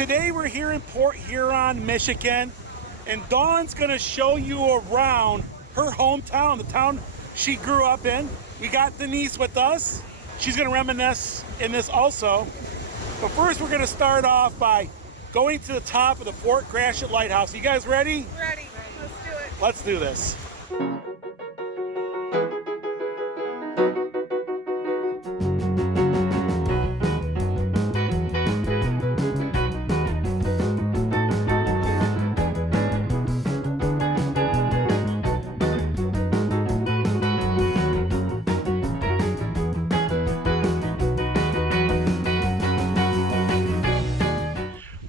Today we're here in Port Huron, Michigan, and Dawn's gonna show you around her hometown, the town she grew up in. We got Denise with us. She's gonna reminisce in this also. But first we're gonna start off by going to the top of the Fort Gratiot Lighthouse. You guys ready? Ready. Let's do it. Let's do this.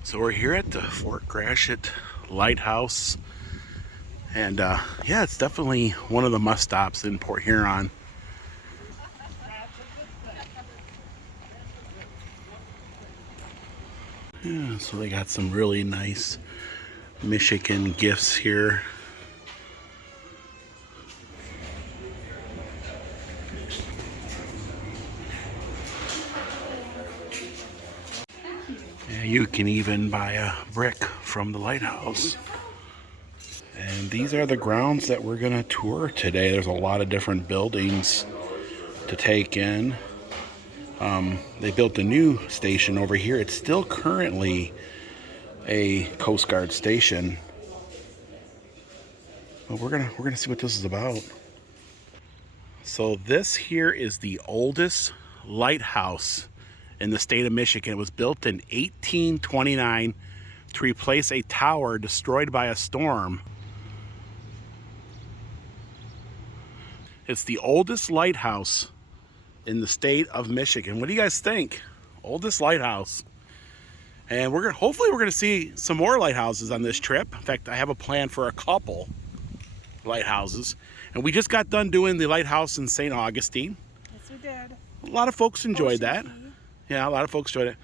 So we're here at the Fort Gratiot Lighthouse, and yeah, it's definitely one of the must stops in Port Huron. Yeah, so they got some really nice Michigan gifts here. You can even buy a brick from the lighthouse. And these are the grounds that we're going to tour today. There's a lot of different buildings to take in. They built a new station over here. It's still currently a Coast Guard station. But we're gonna see what this is about. So this here is the oldest lighthouse in the state of Michigan. It was built in 1829 to replace a tower destroyed by a storm. It's the oldest lighthouse in the state of Michigan. What do you guys think? Oldest lighthouse. And hopefully we're gonna see some more lighthouses on this trip. In fact, I have a plan for a couple lighthouses. And we just got done doing the lighthouse in St. Augustine. Yes, we did. A lot of folks enjoyed that. Yeah, a lot of folks enjoyed it.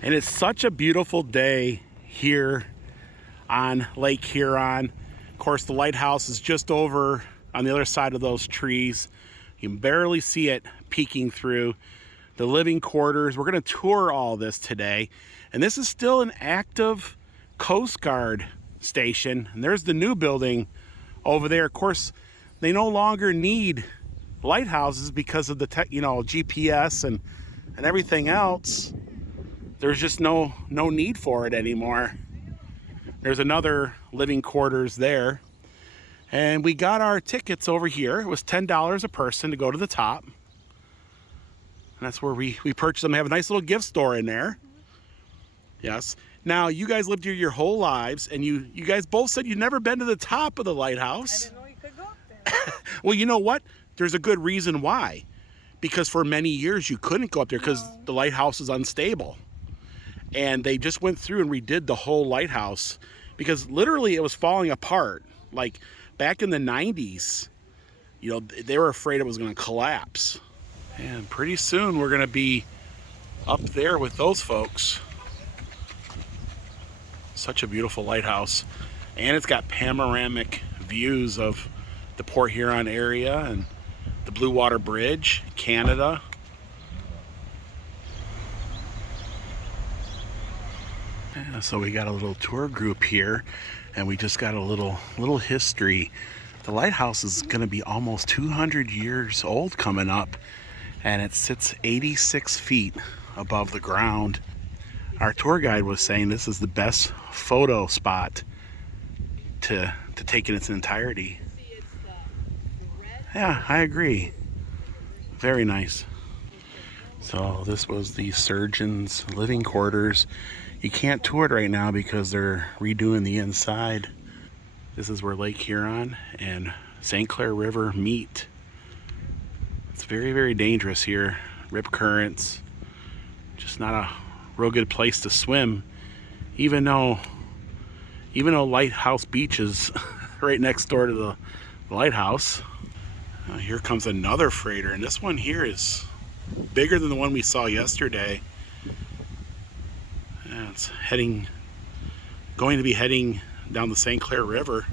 And it's such a beautiful day here on Lake Huron. Of course, the lighthouse is just over on the other side of those trees. You can barely see it peeking through. The living quarters. We're going to tour all this today. And this is still an active Coast Guard station. And there's the new building over there. Of course, they no longer need lighthouses because of the GPS and everything else. There's just no need for it anymore. There's another living quarters there. And we got our tickets over here. It was $10 a person to go to the top. And that's where we purchased them. They have a nice little gift store in there. Yes. Now, you guys lived here your whole lives, and you guys both said you've never been to the top of the lighthouse. I didn't know you could go up there. Well, you know what? There's a good reason why. Because for many years you couldn't go up there because the lighthouse is unstable. And they just went through and redid the whole lighthouse because literally it was falling apart. Like back in the 90s, they were afraid it was going to collapse. And pretty soon we're going to be up there with those folks. Such a beautiful lighthouse. And it's got panoramic views of the Port Huron area and the Blue Water Bridge, Canada. Yeah, so we got a little tour group here, and we just got a little history. The lighthouse is going to be almost 200 years old coming up, and it sits 86 feet above the ground. Our tour guide was saying this is the best photo spot to take in its entirety. Yeah, I agree. Very nice. So this was the surgeon's living quarters. You can't tour it right now because they're redoing the inside. This is where Lake Huron and St. Clair River meet. It's very, very dangerous here. Rip currents. Just not a real good place to swim. Even though Lighthouse Beach is right next door to the lighthouse. Here comes another freighter, and this one here is bigger than the one we saw yesterday. And it's going to be heading down the St. Clair River.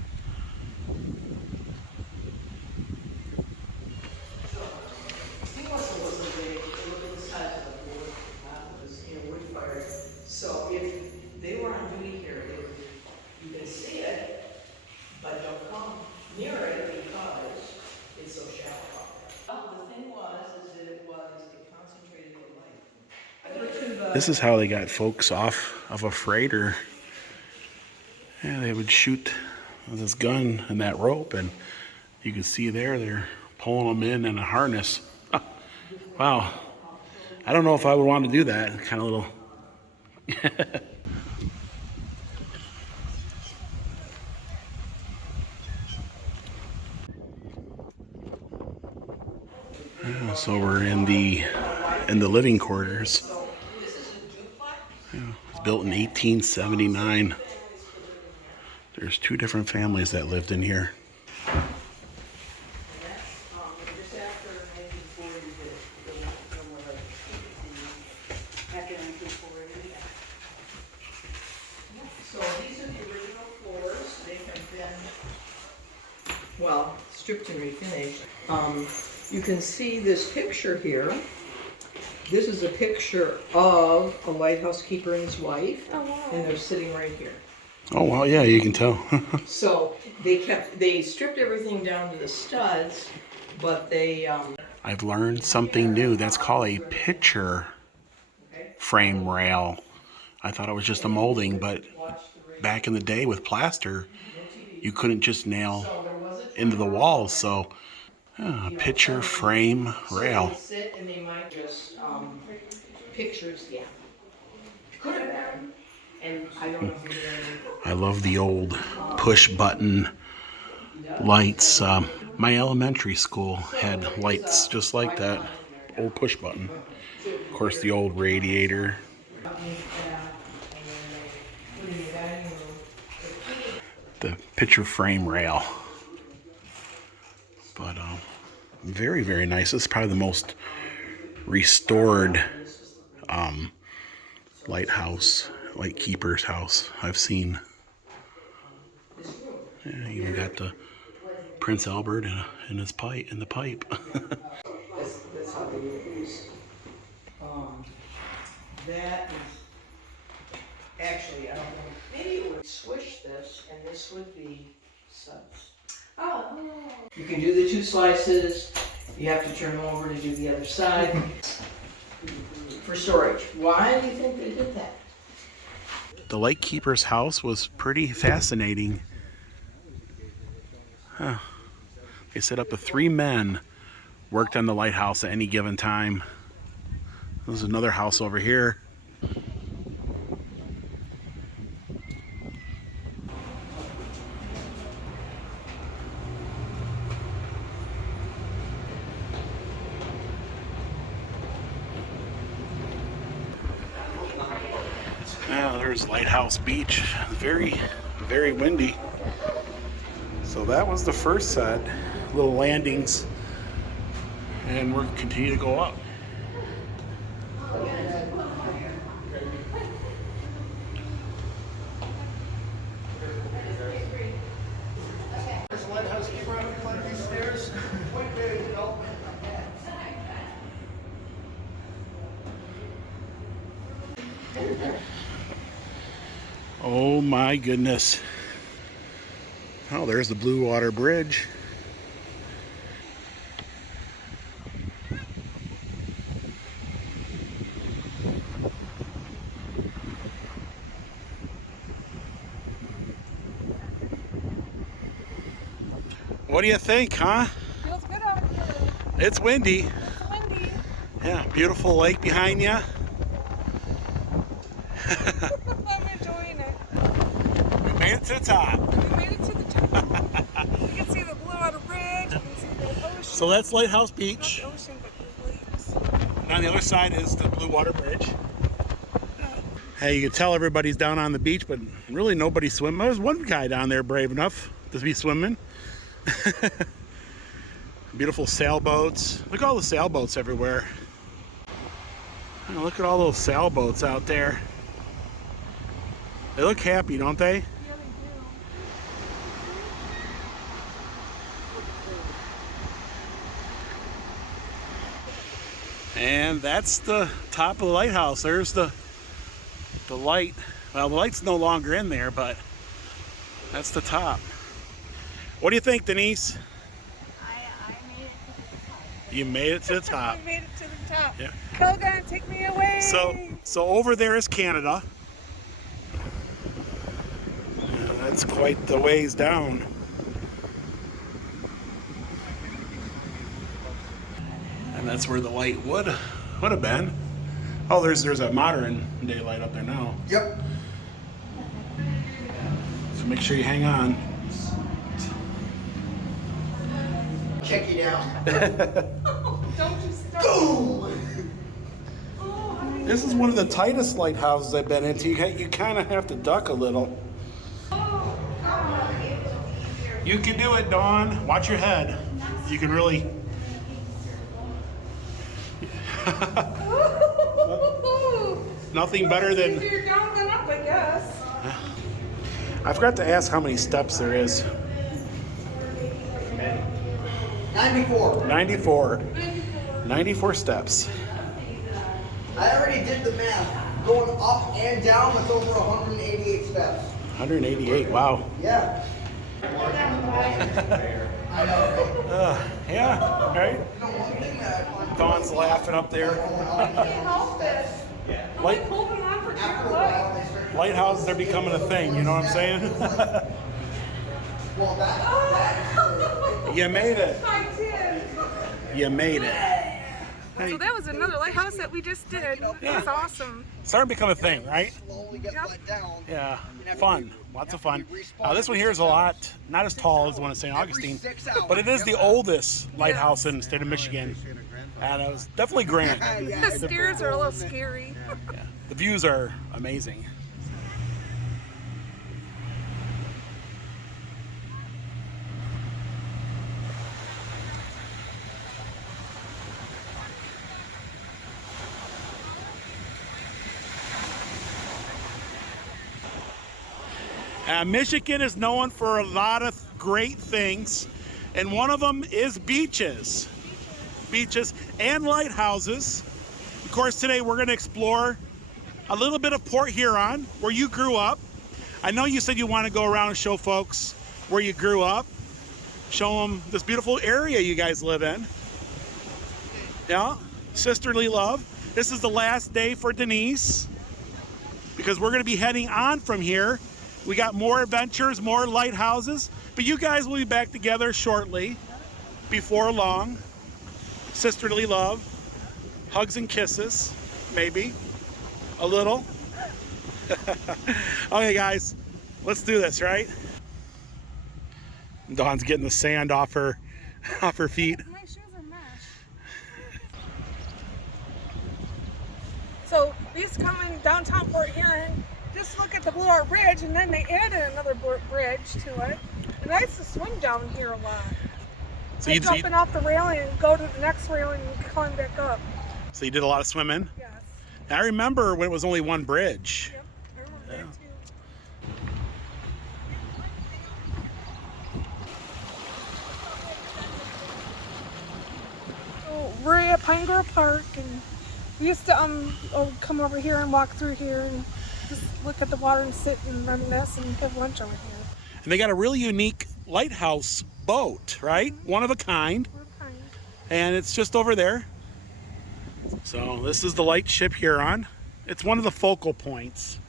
So if they were This is how they got folks off of a freighter. Yeah, they would shoot with this gun and that rope, and you can see there they're pulling them in a harness. Wow. I don't know if I would want to do that. Kind of little. So we're in the living quarters. Yeah, it's built in 1879. There's 2 different families that lived in here. So these are the original floors. They have been, well, stripped and refinished. You can see this picture here. This is a picture of a lighthouse keeper and his wife. Oh, wow. And they're sitting right here. Oh wow, yeah, you can tell. So they stripped everything down to the studs, but they, I've learned something new. That's called a picture frame rail. I thought it was just a molding, but back in the day with plaster, you couldn't just nail into the walls. So, picture frame rail. they sit and they might just, pictures, yeah. Could have been, and I don't know who they are. I love the old push button lights. My elementary school had lights just like that, old push button. Of course, the old radiator. The picture frame rail. But very, very nice. This is probably the most restored lighthouse, lightkeeper's house I've seen. Yeah, you even got the Prince Albert in his pipe, in the pipe. That's how they use. That is, actually, I don't know, maybe it would swish this, and this would be suds. Oh. You can do the 2 slices, you have to turn them over to do the other side. For storage. Why do you think they did that? The lightkeeper's house was pretty fascinating. Huh. They set up 3 men worked on the lighthouse at any given time. There's another house over here. Now there's Lighthouse Beach. Very, very windy. So that was the first set, little landings, and we're continue to go up. There's a lighthouse keeper on one of these stairs. Oh my goodness. Oh, there's the Blue Water Bridge. What do you think, huh? Feels good out here. It's windy. It's windy. Yeah, beautiful lake behind you. I'm enjoying it. We made it to the top. We made it to the top. You can see the Blue Water Bridge. You can see the ocean. So that's Lighthouse Not Beach. the ocean, but the lakes. And on the other side is the Blue Water Bridge. Hey, you can tell everybody's down on the beach, but really nobody's swimming. There's one guy down there brave enough to be swimming. Beautiful sailboats. Look at all the sailboats everywhere. Oh, look at all those sailboats out there. They look happy, don't they? Yeah, they do. And that's the top of the lighthouse. There's the light. Well, the light's no longer in there, but that's the top. What do you think, Denise? I made it to the top. You made it to the top. I made it to the top. Yeah. Kogan, take me away. So So over there is Canada. That's quite the ways down. And that's where the light would have been. Oh, there's a modern day light up there now. Yep. So make sure you hang on. Check you down. Don't you start. Boom! This is one of the tightest lighthouses I've been into. You kind of have to duck a little. You can do it, Dawn. Watch your head. You can really. Nothing better than. Easier down than up, I guess. I forgot to ask how many steps there is. 94. 94. 94 steps. I already did the math. Going up and down, that's over 188 steps. 188. Wow. Yeah. I know. Yeah. Right. You know, one thing that I find Dawn's laughing up there. I can't help this. I'm like holding on for dear after a life. while, they start. Lighthouses are becoming a thing. You know what I'm saying? Well, that You made it. I did. You made it. So that was another lighthouse that we just did. Yeah. It was awesome. Starting to become a thing, right? slowly gets Yep. let down. Yeah. Fun. Lots of fun. This one here is a lot, not as tall as the one in St. Augustine, but it is the oldest lighthouse in the state of Michigan. And it was definitely grand. The stairs are a little scary. Yeah. The views are amazing. Michigan is known for a lot of great things, and one of them is beaches. Beaches and lighthouses. Of course, today we're going to explore a little bit of Port Huron, where you grew up. I know you said you want to go around and show folks where you grew up, show them this beautiful area you guys live in. Yeah, sisterly love. This is the last day for Denise, because we're going to be heading on from here. We got more adventures, more lighthouses, but you guys will be back together shortly, before long. Sisterly love, hugs and kisses, maybe, a little. Okay, guys, let's do this, right? Dawn's getting the sand off her feet. My shoes are mesh. So we used to come in downtown Port Huron, just look at the Blue Art Bridge, and then they added another bridge to it. And I used to swim down here a lot. So Like jumping off the railing and go to the next railing and climb back up. So you did a lot of swimming? Yes. I remember when it was only one bridge. Yep. I remember that too. So we're at Pine Grove Park, and we used to come over here and walk through here and just look at the water and sit and reminisce and have lunch over here. And they got a really unique lighthouse boat, right? One of a kind. We're fine. And it's just over there. So this is the lightship Huron. It's one of the focal points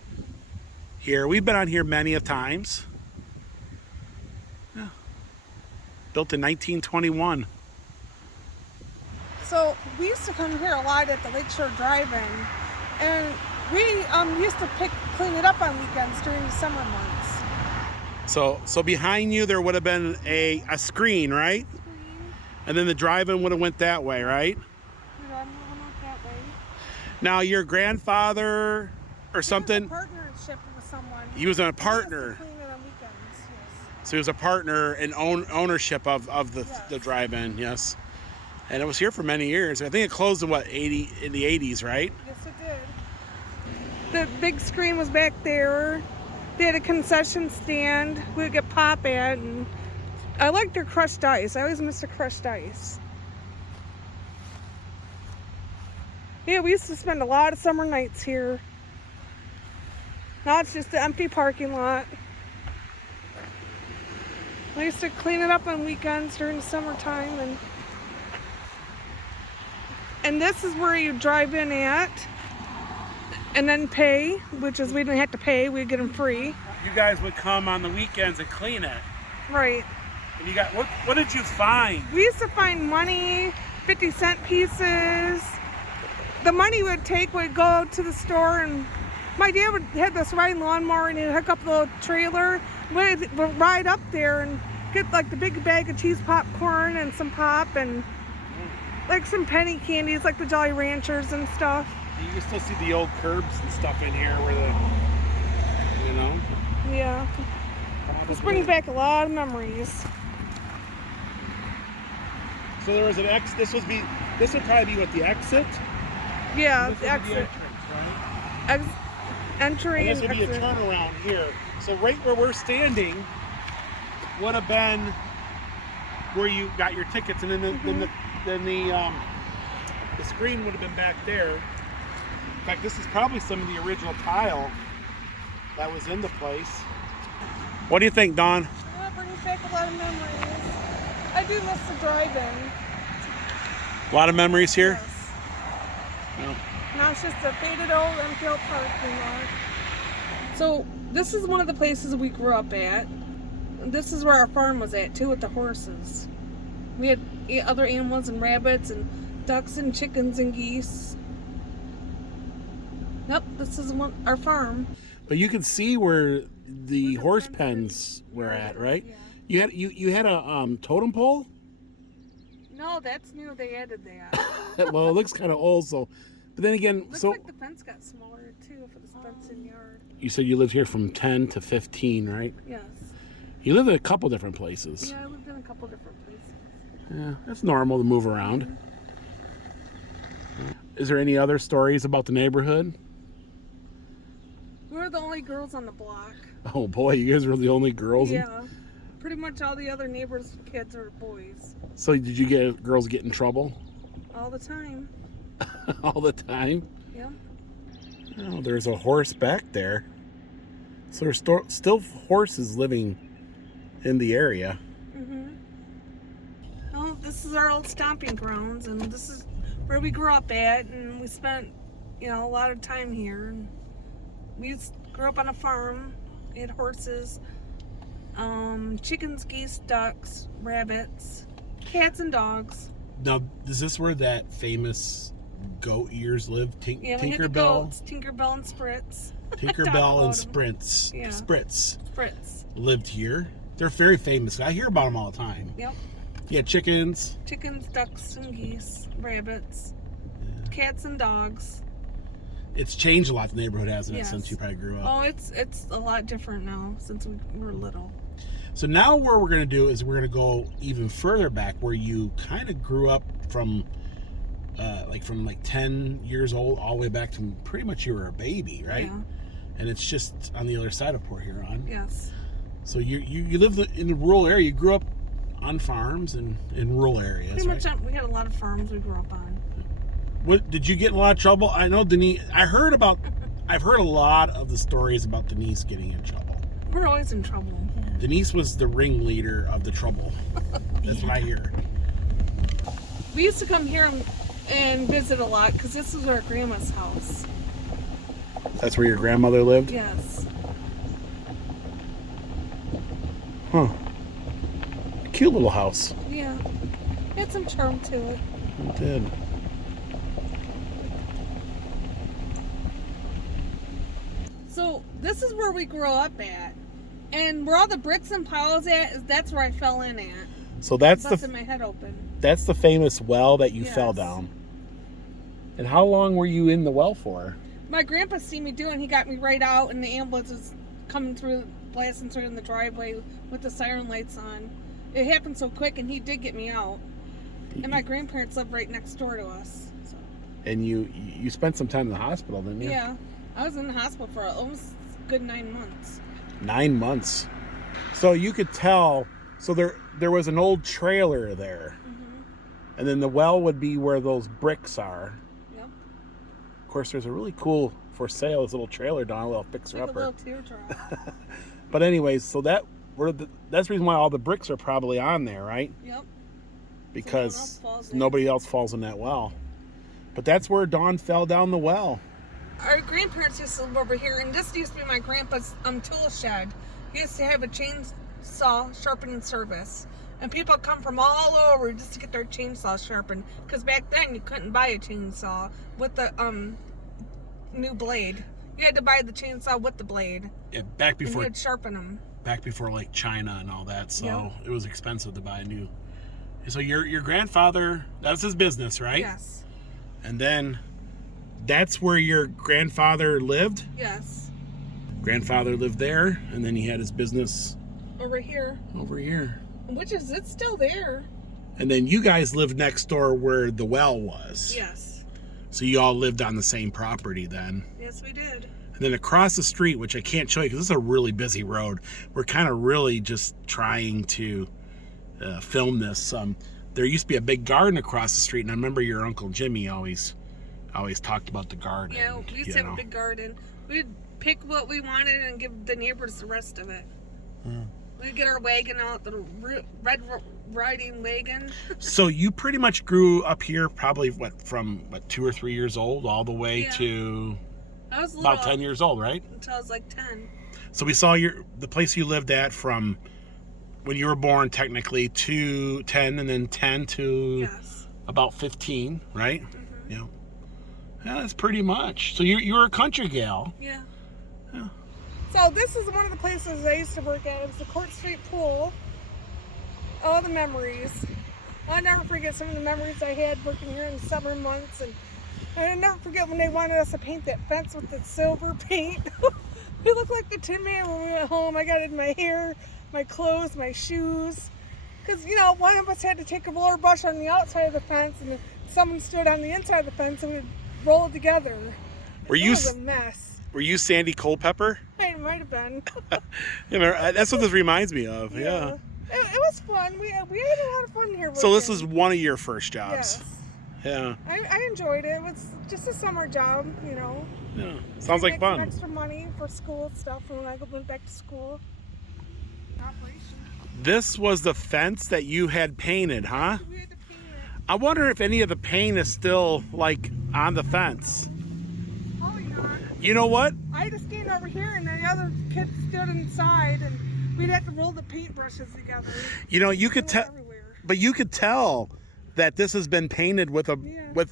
here. We've been on here many of times. Yeah. Built in 1921. So we used to come here a lot at the Lakeshore Drive-In, and we used to clean it up on weekends during the summer months. So behind you there would have been a screen, right? And then the drive-in would have went that way, right? Now your grandfather or something, He was a partnership with someone. he was a He used to partner. clean it on weekends, yes. So he was a partner in ownership of the drive-in, yes. And it was here for many years. I think it closed in in the 80s, right? Yes, it did. The big screen was back there. They had a concession stand we would get pop at, and I liked their crushed ice. I always miss the crushed ice. Yeah, we used to spend a lot of summer nights here. Now it's just an empty parking lot. I used to clean it up on weekends during the summertime, and this is where you drive in at. and then pay, which is we didn't have to pay, we'd get them free. You guys would come on the weekends and clean it. Right. And you got what did you find? We used to find money, 50-cent pieces. The money would go to the store, and my dad would have this riding lawnmower and he'd hook up the little trailer. We'd ride up there and get like the big bag of cheese popcorn and some pop and like some penny candies like the Jolly Ranchers and stuff. You can still see the old curbs and stuff in here where Yeah. This brings back a lot of memories. So there was an this would probably be what, the exit? Yeah, This the would be the exit. entrance, right? Entry And and this would be a exit. turnaround here. So right where we're standing would have been where you got your tickets, and then the screen would have been back there. In fact, this is probably some of the original tile that was in the place. What do you think, Dawn? Yeah, it brings back a lot of memories. I do miss the drive-in. A lot of memories here? Yes. No. Now it's just a faded old Enfield parking lot. So this is one of the places we grew up at. This is where our farm was at too, with the horses. We had other animals and rabbits and ducks and chickens and geese. Yep, this is our farm. But you can see where the horse pens were at, right? Yeah. You had a totem pole? No, that's new. They added that. Well, it looks kind of old, so. But then again, Looks so like the fence got smaller too for the fenced-in yard. you said you lived here from 10 to 15, right? Yes. You lived in a couple different places. Yeah, I lived in a couple different places. Yeah, that's normal to move around. Is there any other stories about the neighborhood? We were the only girls on the block. Oh boy, you guys were the only girls. Yeah. Pretty much all the other neighbors' kids are boys. So did you get girls get in trouble All the time. all the time? Yeah. Oh, there's a horse back there. So there's still horses living in the area. Well, this is our old stomping grounds, and this is where we grew up at, and we spent, a lot of time here. And we grew up on a farm. We had horses, chickens, geese, ducks, rabbits, cats, and dogs. Now, is this where that famous goat ears live? Yeah, we had the Tinkerbell? goats, Tinkerbell and Spritz. Tinkerbell and about 'em. Spritz. Yeah. Spritz Spritz. lived here. They're very famous. I hear about them all the time. Yep. Yeah, chickens. Chickens, ducks, and geese, rabbits, cats, and dogs. It's changed a lot, the neighborhood, hasn't it, Yes. since you probably grew up? Oh, it's a lot different now since we were little. So now what we're going to do is we're going to go even further back where you kind of grew up from from 10 years old all the way back to pretty much you were a baby, right? Yeah. And it's just on the other side of Port Huron. Yes. So you lived in the rural area. You grew up on farms and in rural areas, Pretty right? much, we had a lot of farms we grew up on. What did you get in a lot of trouble? I know Denise. I've heard a lot of the stories about Denise getting in trouble. We're always in trouble. Denise was the ringleader of the trouble. That's what I hear. We used to come here and visit a lot because this was our grandma's house. That's where your grandmother lived? Yes. Huh. Cute little house. Yeah. It had some charm to it. It did. So this is where we grew up at. And where all the bricks and piles at, that's where I fell in at. So that's Busted my head open. that's the famous well that you Yes. fell down. And how long were you in the well for? My grandpa seen me do it, and he got me right out, and the ambulance was coming through, blasting through in the driveway with the siren lights on. It happened so quick, and he did get me out. And my grandparents lived right next door to us. So. And you spent some time in the hospital, didn't you? Yeah, I was in the hospital for almost a good 9 months. 9 months. So you could tell. So there was an old trailer there, and then the well would be where those bricks are. Yep. Of course, there's a really cool for sale this little trailer down a little fixer Like a upper. little teardrop. But anyways, so that's the reason why all the bricks are probably on there, right? Yep. Because falls in. nobody else falls in that well. But that's where Dawn fell down the well. our grandparents used to live over here, and this used to be my grandpa's tool shed. He used to have a chainsaw sharpening service, and people come from all over just to get their chainsaw sharpened. Because back then you couldn't buy a chainsaw with the new blade. You had to buy the chainsaw with the blade. Yeah, back before. And you'd sharpen them. Back before like China and all that, so Yep. it was expensive to buy a new. So your grandfather, that was his business, right? Yes. And then that's where your grandfather lived? Yes. Grandfather lived there, and then he had his business Over here. over here. It's still there. And then you guys lived next door where the well was. Yes. So you all lived on the same property then. Yes, we did. And then across the street, which I can't show you because this is a really busy road, we're kind of really just trying to film this. There used to be a big garden across the street, and I remember your Uncle Jimmy always talked about the garden. Yeah, we used to have a big garden. We'd pick what we wanted and give the neighbors the rest of it. We'd get our wagon out, the red riding wagon. So you pretty much grew up here probably, from 2 or 3 years old all the way to I was little, about 10 years old, right? until I was like 10. So we saw the place you lived at from when you were born technically to 10, and then 10 to Yes. about 15, right? Mm-hmm. Yeah. Yeah, that's pretty much. So you were a country gal. Yeah. Yeah. So this is one of the places I used to work at. It was the Court Street Pool. All the memories. I'll never forget some of the memories I had working here in the summer months, and I'll never forget when they wanted us to paint that fence with the silver paint. We looked like the Tin Man when we went home. I got it in my hair, my clothes, my shoes. Because, one of us had to take a roller brush on the outside of the fence, and someone stood on the inside of the fence, and we'd roll it together. It was a mess. Were you Sandy Culpepper? I might have been. That's what this reminds me of. Yeah. It was fun. We had a lot of fun here. So this working. was one of your first jobs. Yes. Yeah. I enjoyed it. It was just a summer job, Yeah. Sounds like Make fun. some extra money for school stuff when I went back to school. Operation. This was the fence that you had painted, huh? We had to paint it. I wonder if any of the paint is still like on the fence. Probably not. You know what? I had to stand over here, and the other kids stood inside, and we'd have to roll the paintbrushes together. You could They were tell, everywhere. but you could tell that this has been painted with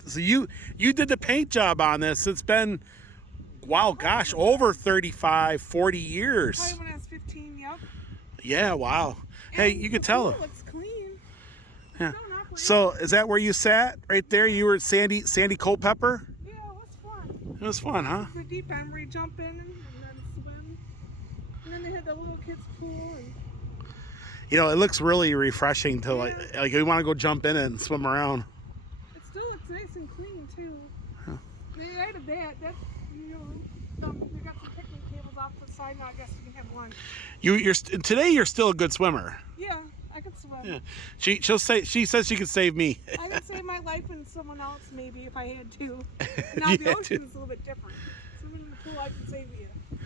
so you did the paint job on this. It's been, wow, gosh, over 35, 40 years. Probably when I was 15, yep. Yeah, wow. Hey, And you could the tell. pool looks clean. Yeah. Still not clean. So is that where you sat right there? You were Sandy Culpepper? Yeah, it was fun. It was fun, huh? The deep end where you jump in and then swim. And then they had the little kids pool. And It looks really refreshing to like we want to go jump in it and swim around. it still looks nice and clean too. Huh. They added that. That's, they got some picnic tables off to the side now. I guess you can have lunch. Today you're still a good swimmer. Yeah, I could swim. Yeah. She says she could save me. I could save my life and someone else maybe if I had to. If Now you the had ocean's a little bit different. Swimming in the pool, I can save you.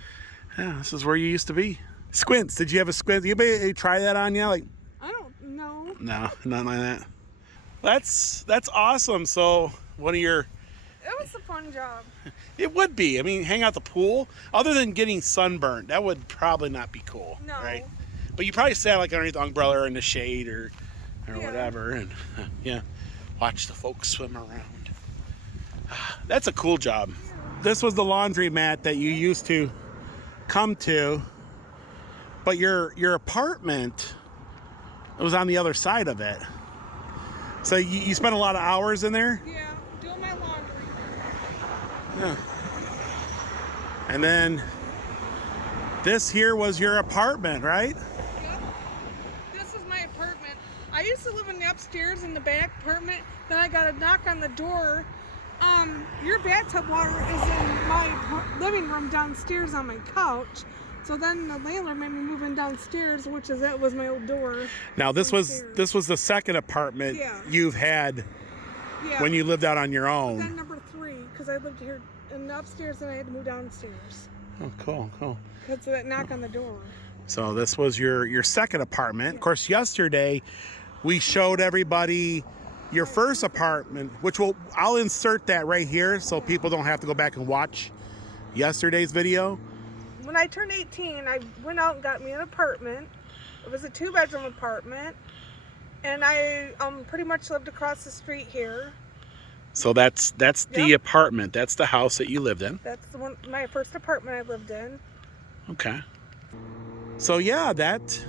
Yeah, this is where you used to be. Squints. Did you have a squint? You try that on you? Like, I don't know. no, not like that. That's awesome. So one of your, It was a fun job. it would be. I mean, hang out the pool. Other than getting sunburned, that would probably not be cool, No. right? But you probably sat like underneath the umbrella or in the shade or Yeah. whatever, and watch the folks swim around. That's a cool job. This was the laundromat that you used to come to, but your apartment was on the other side of it. So you spent a lot of hours in there? Yeah, doing my laundry. Yeah. And then this here was your apartment, right? Yep. This is my apartment. I used to live in the upstairs in the back apartment. Then I got a knock on the door. Your bathtub water is in my living room downstairs on my couch. So then the landlord made me move in downstairs, that was my old door. Now this was Downstairs. the second apartment Yeah. you've had Yeah. when you lived out on your Then own. number 3, because I lived here in the upstairs and I had to move downstairs Oh, cool. because of that knock on the door. So this was your second apartment. Of course, yesterday we showed everybody your first apartment, which I'll insert that right here so people don't have to go back and watch yesterday's video? When I turned 18, I went out and got me an apartment. It was a 2-bedroom apartment. And I pretty much lived across the street here. So that's the Yep. apartment. That's the house that you lived in. That's the one, my first apartment I lived in. Okay. So yeah, That's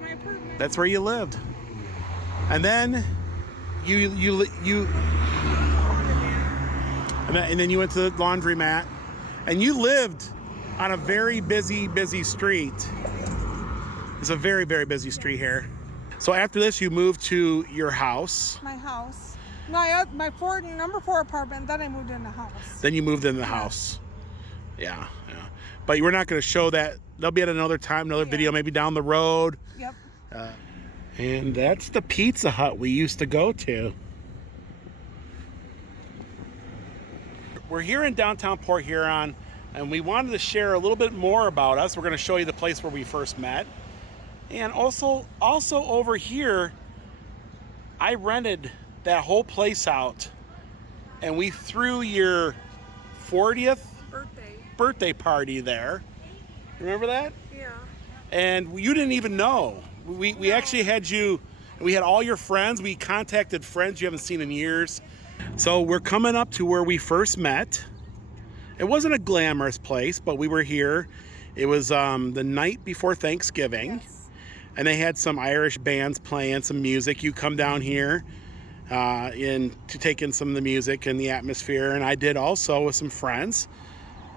my apartment. that's where you lived. And then you and then you went to the laundromat, and you lived on a very busy street. It's a very busy street here. So after this, you moved to your house. My house. My number 4 apartment. Then I moved in the house. Then you moved in the house. Yeah. But we're not going to show that. That'll be at another time, another video, maybe down the road. Yep. And that's the Pizza Hut we used to go to. We're here in downtown Port Huron, and we wanted to share a little bit more about us. We're going to show you the place where we first met. And also over here, I rented that whole place out, and we threw your 40th birthday party there. Remember that? Yeah. And you didn't even know. We actually had you, we had all your friends. We contacted friends you haven't seen in years. So we're coming up to where we first met. It wasn't a glamorous place, but we were here. It was the night before Thanksgiving. Yes. And they had some Irish bands playing some music. You come down here to take in some of the music and the atmosphere, and I did also with some friends.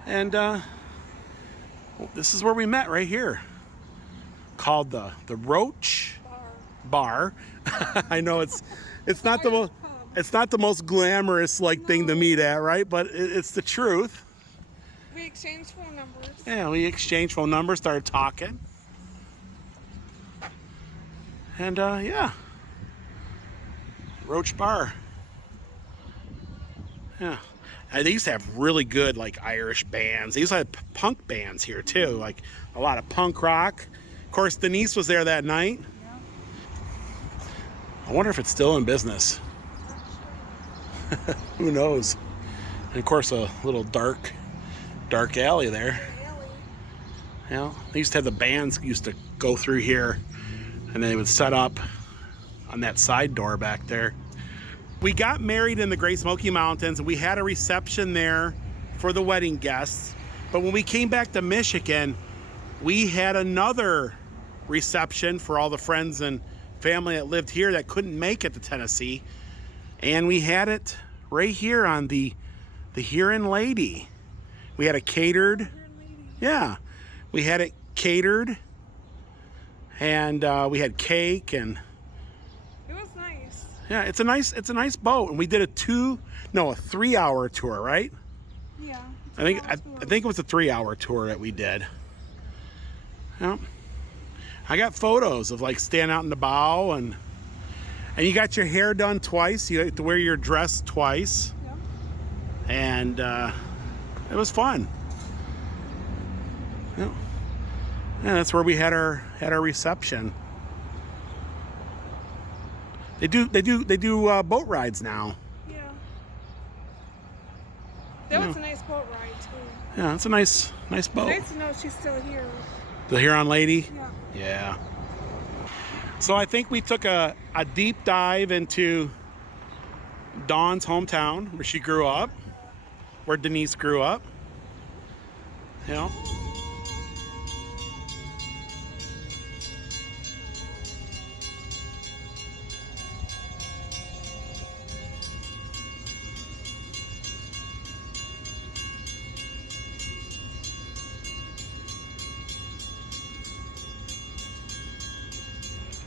And this is where we met, right here, called the Roach Bar. I know it's not the most glamorous thing to meet at, right? But it's the truth. We exchanged phone numbers. Yeah, we exchanged phone numbers, started talking. And yeah, Roach Bar. Yeah, and they used to have really good Irish bands. They used to have punk bands here too, like a lot of punk rock. Of course, Denise was there that night. Yeah. I wonder if it's still in business. Who knows? And of course, a little dark alley there. You know, they used to have the bands used to go through here, and they would set up on that side door back there. We got married in the Great Smoky Mountains, and we had a reception there for the wedding guests. But when we came back to Michigan, we had another reception for all the friends and family that lived here that couldn't make it to Tennessee. And we had it right here on the Huron Lady. We had it catered. Yeah, we had it catered. And we had cake, and It was nice. yeah, it's a nice boat. And we did a 3-hour tour, right? Yeah. I think it was a 3-hour tour that we did. Yeah. I got photos of standing out in the bow, and you got your hair done twice. You had to wear your dress twice. Yep. And it was fun. Yeah. Yeah, that's where we had our reception. They do boat rides now. Yeah. That was a nice boat ride too. Yeah, it's a nice boat. Nice to know she's still here. The Huron Lady? Yeah. Yeah. So I think we took a deep dive into Dawn's hometown, where she grew up, where Denise grew up. You know?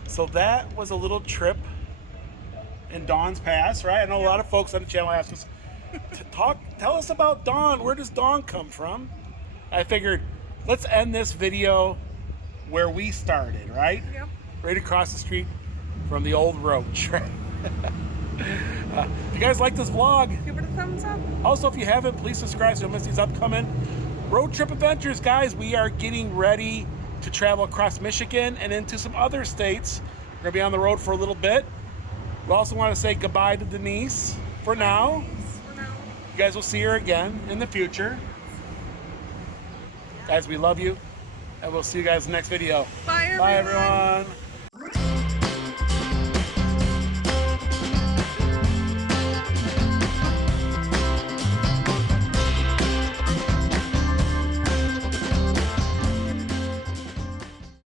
So that was a little trip in Dawn's past, right? I know a lot of folks on the channel ask us, tell us about Dawn. Where does Dawn come from? I figured, let's end this video where we started, right? Yep. Right across the street from the old Roach, right? If you guys like this vlog, Give it a thumbs up. also if you haven't, please subscribe so you don't miss these upcoming road trip adventures. Guys, we are getting ready to travel across Michigan and into some other states. We're gonna be on the road for a little bit. We also want to say goodbye to Denise for now. For now. You guys will see her again in the future. Guys, we love you, and we'll see you guys in the next video. Bye, everyone. Bye, everyone.